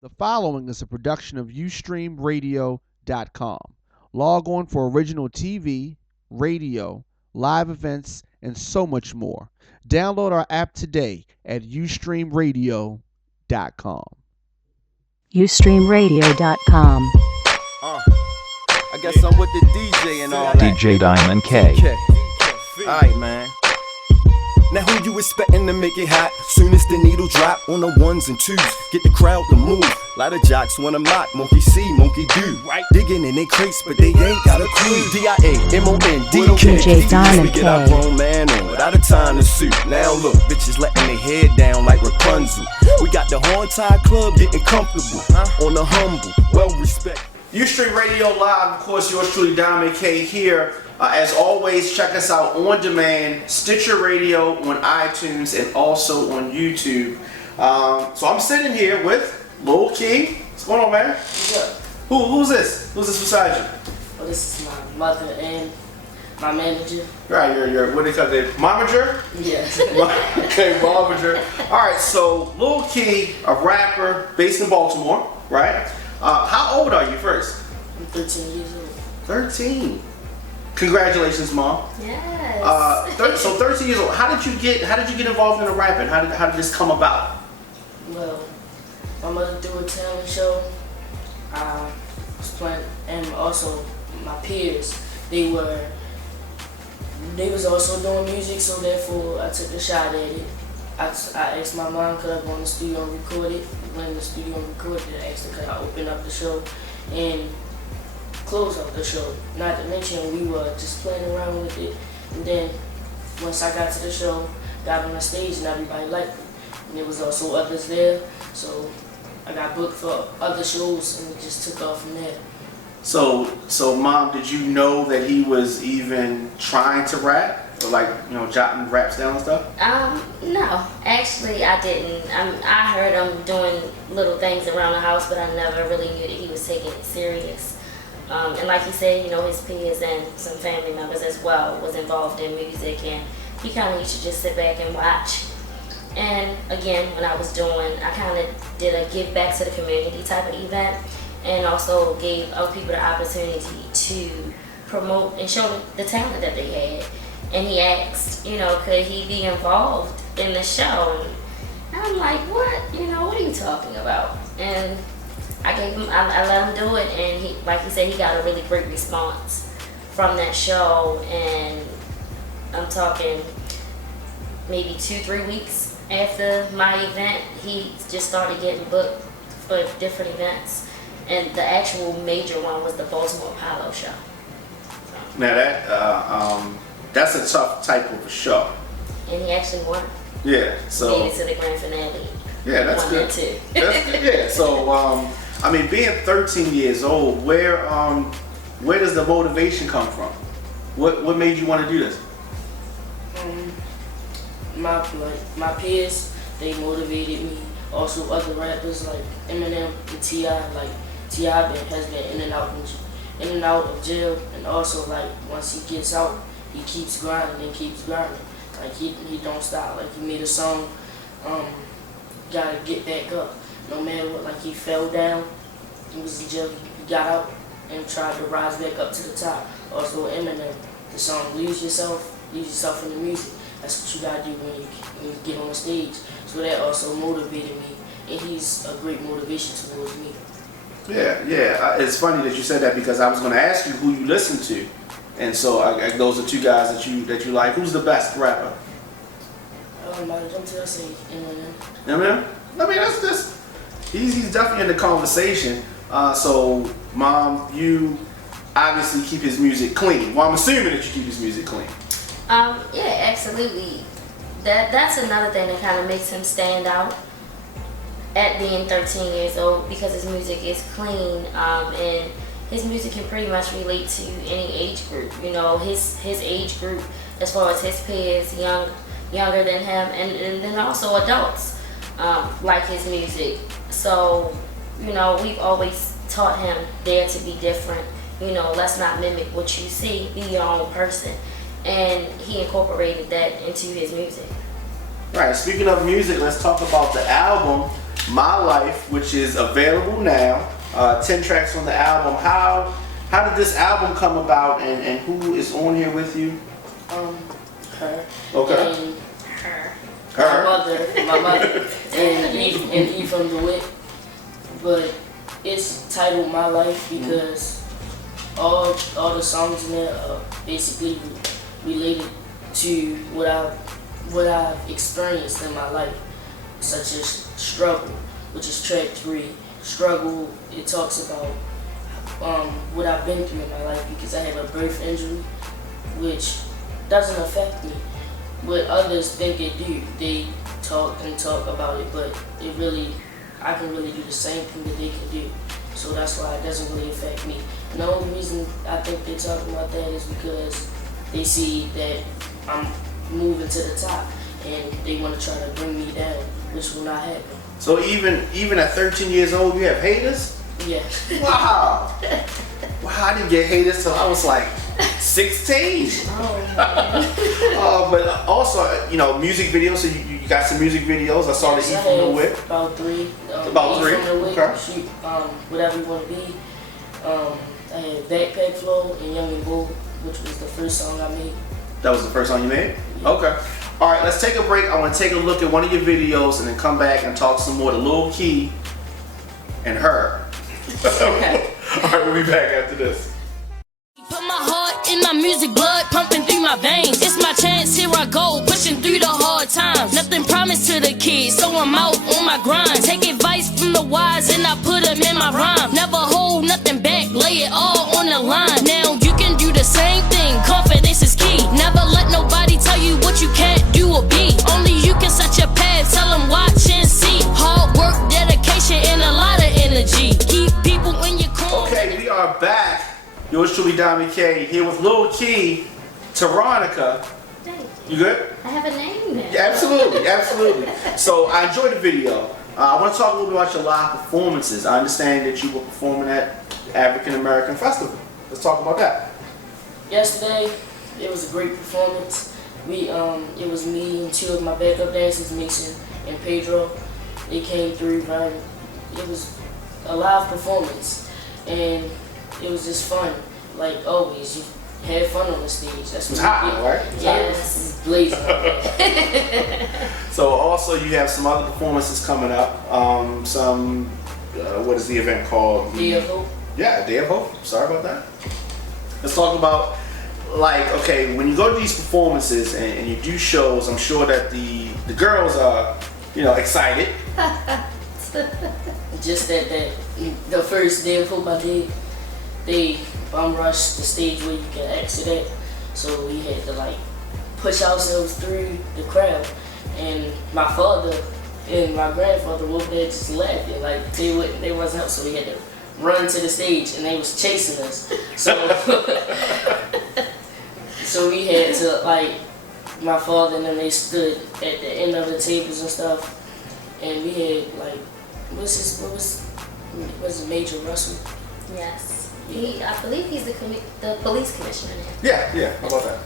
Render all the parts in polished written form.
The following is a production of UstreamRadio.com. Log on for original TV, radio, live events, and so much more. Download our app today at UstreamRadio.com. UstreamRadio.com. I guess I'm with the DJ and all that. DJ Diamond K. Alright, man. Now who you expecting to make it hot? Soon as the needle drop on the ones and twos, get the crowd to move. Lot of jocks wanna mock, monkey see, monkey do. Digging in they crates, but they ain't got a clue. D-I-A-M-O-N-D-K. DJ Diamond We get our K. grown man on without a time to suit. Now look, bitches letting their head down like Rapunzel. We got the horn tied club getting comfortable. On the humble, well respected. Ustream Radio Live, of course, yours truly, Diamond K here. As always, check us out on demand, Stitcher Radio, on iTunes, and also on YouTube. So I'm sitting here with LIL KEY. What's going on, man? What's up? Who's this? Who's this beside you? Well, this is my mother and my manager. Right, you're what do you call it? Momager? Yes. Okay, Momager. All right, so LIL KEY, a rapper based in Baltimore, right? How old are you first? I'm 13 years old. 13. Congratulations, Mom. Yes. So 13 years old. How did you get involved in the rapping? How did this come about? Well, my mother threw a talent show. I was playing, and also my peers. They was also doing music, so therefore I took a shot at it. I asked my mom could I go in the studio and record it. When the studio recorded it, I asked her could I open up the show and close out the show. Not to mention we were just playing around with it. And then once I got to the show, got on the stage and everybody liked me. And there was also others there, so I got booked for other shows and it just took off from there. So Mom, did you know that he was even trying to rap? Or like, jotting raps down and stuff? No, actually I didn't. I heard him doing little things around the house, but I never really knew that he was taking it serious. And like he said, his peers and some family members as well was involved in music, and he kind of used to just sit back and watch. And again, when I was doing, I kind of did a give back to the community type of event, and also gave other people the opportunity to promote and show the talent that they had. And he asked, could he be involved in the show? And I'm like, what? What are you talking about? And I let him do it, and he, like he said, he got a really great response from that show. And I'm talking maybe 2-3 weeks after my event, he just started getting booked for different events. And the actual major one was the Baltimore Apollo show. Now that's a tough type of a show. And he actually won. Yeah, so made it to the grand finale. Yeah, that's won good. That too. That's good. Yeah. So being 13 years old, where does the motivation come from? What made you want to do this? My peers, they motivated me. Also other rappers like Eminem and T.I. Like T.I. has been in and out of jail, and also like once he gets out, he keeps grinding and keeps grinding. Like he don't stop. Like he made a song, gotta get back up. No matter what, like he fell down, he was in jail, he got out and tried to rise back up to the top. Also Eminem, the song Lose Yourself in the music. That's what you gotta do when you get on the stage. So that also motivated me, and he's a great motivation towards me. Yeah. It's funny that you said that because I was going to ask you who you listen to, and so those are two guys that you like. Who's the best rapper? I'm to say Eminem. Eminem? He's definitely in the conversation. So, Mom, you obviously keep his music clean. Well, I'm assuming that you keep his music clean. Yeah, absolutely. That's another thing that kind of makes him stand out at being 13 years old, because his music is clean, and his music can pretty much relate to any age group. His age group, as far as his peers, younger than him, and then also adults like his music. So, we've always taught him dare to be different. Let's not mimic what you see, be your own person. And he incorporated that into his music. Right, speaking of music, let's talk about the album. My Life, which is available now. 10 tracks on the album. How did this album come about, and who is on here with you? Her. Okay. And Her. my mother, and E from the Wit. But it's titled My Life because all the songs in there are basically related to what I've experienced in my life, such as Struggle, which is track 3. Struggle, it talks about what I've been through in my life because I have a birth injury, which doesn't affect me, but others think it do. They talk about it, but I can really do the same thing that they can do. So that's why it doesn't really affect me. And the only reason I think they're talking about that is because they see that I'm moving to the top and they want to try to bring me down, which will not happen. So even at 13 years old, you have haters? Yeah. Wow. Wow, I didn't get haters till I was like 16. But also, music videos. So you got some music videos. I saw the E from the Whip. About 3. About 3. E from the Whip, Okay. Shoot, whatever you want to be. I had Backpack Flow and Young and Bold, which was the first song I made. That was the first song you made? Yeah. Okay. All right, let's take a break. I want to take a look at one of your videos and then come back and talk some more to Lil Key and her. All right, we'll be back after this. Put my heart in my music, blood pumping through my veins. It's my chance, here I go, pushing through the hard times. Nothing promised to the kids, so I'm out on my grind. Take advice from the wise and I put them in my rhyme. Never hold nothing back, lay it all on the line. Now you can do the same thing, confidence is key. Never let nobody tell you what you can't do or be. Only you can set your path, tell them watch and see. Hard work, dedication, and a lot of energy. Keep people in your corner. Okay, we are back. Yours truly, Diamond K, here with Lil Key, TARHONIKA. You good? I have a name now. Yeah, absolutely, absolutely. So I enjoyed the video. I want to talk a little bit about your live performances. I understand that you were performing at the African American Festival. Let's talk about that. Yesterday, it was a great performance. It was me and 2 of my backup dancers, Mason and Pedro. They came through, right? It was a live performance, and it was just fun. Like always, you had fun on the stage. That's It's what hot, right? It's hot. Yes, blazing. So also you have some other performances coming up. What is the event called? Day of Hope. Yeah, Day of Hope. Sorry about that. Let's talk about, like, okay, when you go to these performances and you do shows, I'm sure that the girls are, excited. Just that the first Day of Hope I did, they bum rushed the stage where you can exit it, so we had to push ourselves through the crowd. And my father and my grandfather were there just laughing, they wasn't up, so we had to run to the stage, and they was chasing us. So so we had to my father and them, they stood at the end of the tables and stuff, and we had was it Major Russell? Yes. I believe he's the police commissioner now. Yeah. How about that?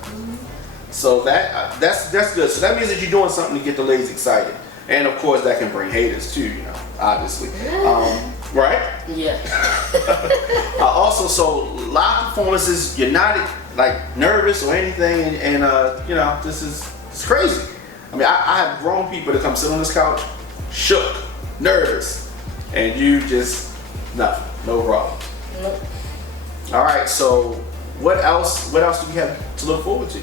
So that's good. So that means that you're doing something to get the ladies excited, and of course that can bring haters too. Obviously, right? Yeah. Also, so live performances, you're not nervous or anything, and it's crazy. I mean, I have grown people that come sit on this couch, shook, nervous, and you just nothing, no problem. Nope. All right, so what else do we have to look forward to?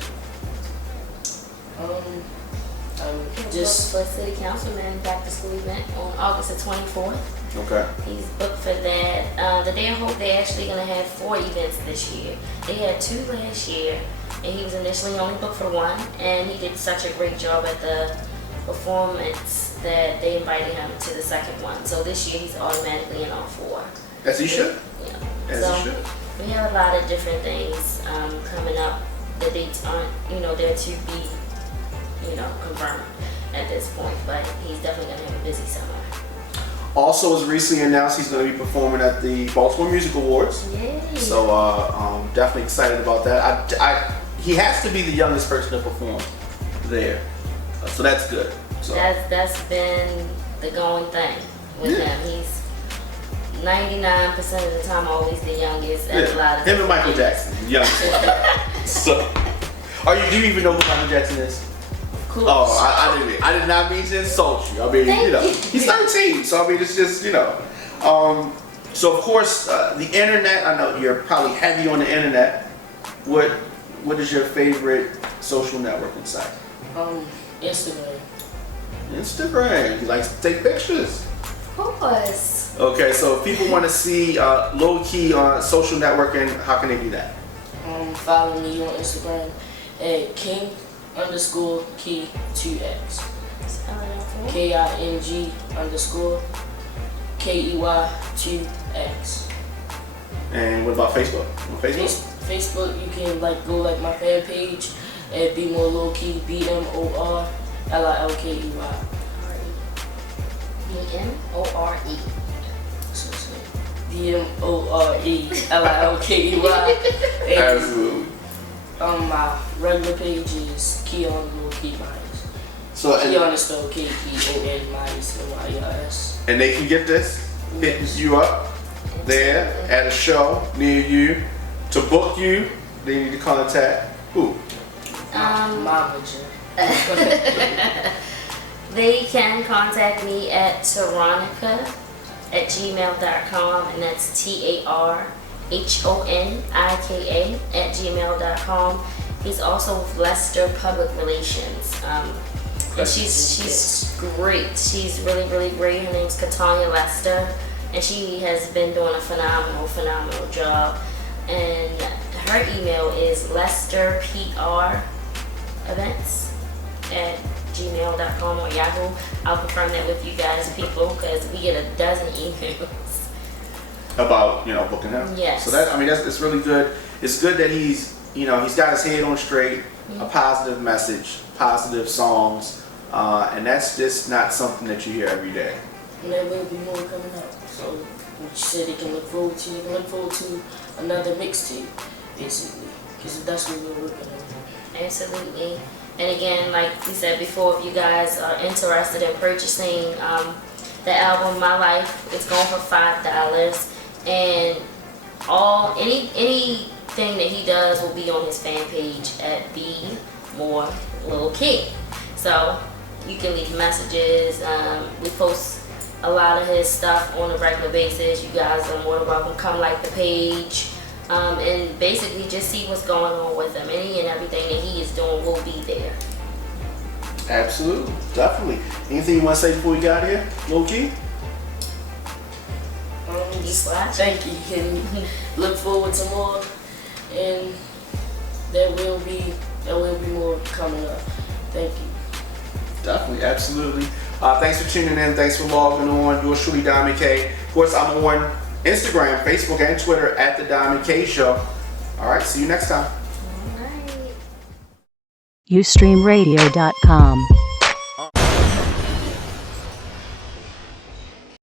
Just for City Councilman back to school event on August the 24th. Okay. He's booked for that. The Day of Hope, they're actually going to have 4 events this year. They had 2 last year, and he was initially only booked for 1, and he did such a great job at the performance that they invited him to the second one. So this year he's automatically in all 4. As he should. Yeah. As So he should. we have a lot of different things coming up. The dates aren't, there to be, confirmed at this point, but he's definitely going to have a busy summer. Also, as recently announced, he's going to be performing at the Baltimore Music Awards. Yay. So, definitely excited about that. He has to be the youngest person to perform there, so that's good. So That's been the going thing. with him. He's 99% of the time always the youngest at a lot of him and Michael things. Jackson, youngest. So, do you even know who Michael Jackson is? Of course. Oh, I did not mean to insult you. I mean, Thank you. he's 13, so I mean, it's just, so of course, the internet, I know you're probably heavy on the internet. What is your favorite social networking site? Instagram. Instagram. You like to take pictures. Of course. Okay, so if people want to see Lil Key on social networking, how can they do that? Follow me on Instagram at King_Key2X. KING_KEY2X. And what about Facebook? On Facebook? Facebook, you can go like my fan page at Be More Low Key, BMORLILKEY. BMORE. BMORELILKEY. Absolutely. My regular page is Keon Lil Key Myers. So, Keon is spelled KEON Myers MYERS. and they can get this, hit you up there at a show near you. To book you, they need to contact who? My manager. They can contact me at TARHONIKA@gmail.com, and that's TARHONIKA@gmail.com. He's also with Lester Public Relations. And she's great. She's really, really great. Her name's Katanya Lester, and she has been doing a phenomenal job. And her email is lesterprevents@gmail.com or Yahoo. I'll confirm that with you guys, people, because we get a dozen emails About booking him. Yes. So that's really good. It's good that he's got his head on straight, a positive message, positive songs, and that's just not something that you hear every day. And there will be more coming up. So what you said they can look forward to. You can look forward to another mixtape, basically, because that's what we're working on. Absolutely. And again, like we said before, if you guys are interested in purchasing the album My Life, it's going for $5. And anything that he does will be on his fan page at Be More Lil Key. So you can leave messages. We post a lot of his stuff on a regular basis. You guys are more than welcome. Come like the page. And basically just see what's going on with him. Any and everything that he is doing will be there. Absolutely, definitely. Anything you want to say before we got here, Lil Key? Thank you, and look forward to more. And there will be more coming up. Thank you. Definitely, absolutely. Thanks for tuning in. Thanks for logging on. Yours truly, Diamond K. Of course, I'm on Instagram, Facebook, and Twitter at The Diamond K Show. All right, see you next time. All right. Ustreamradio.com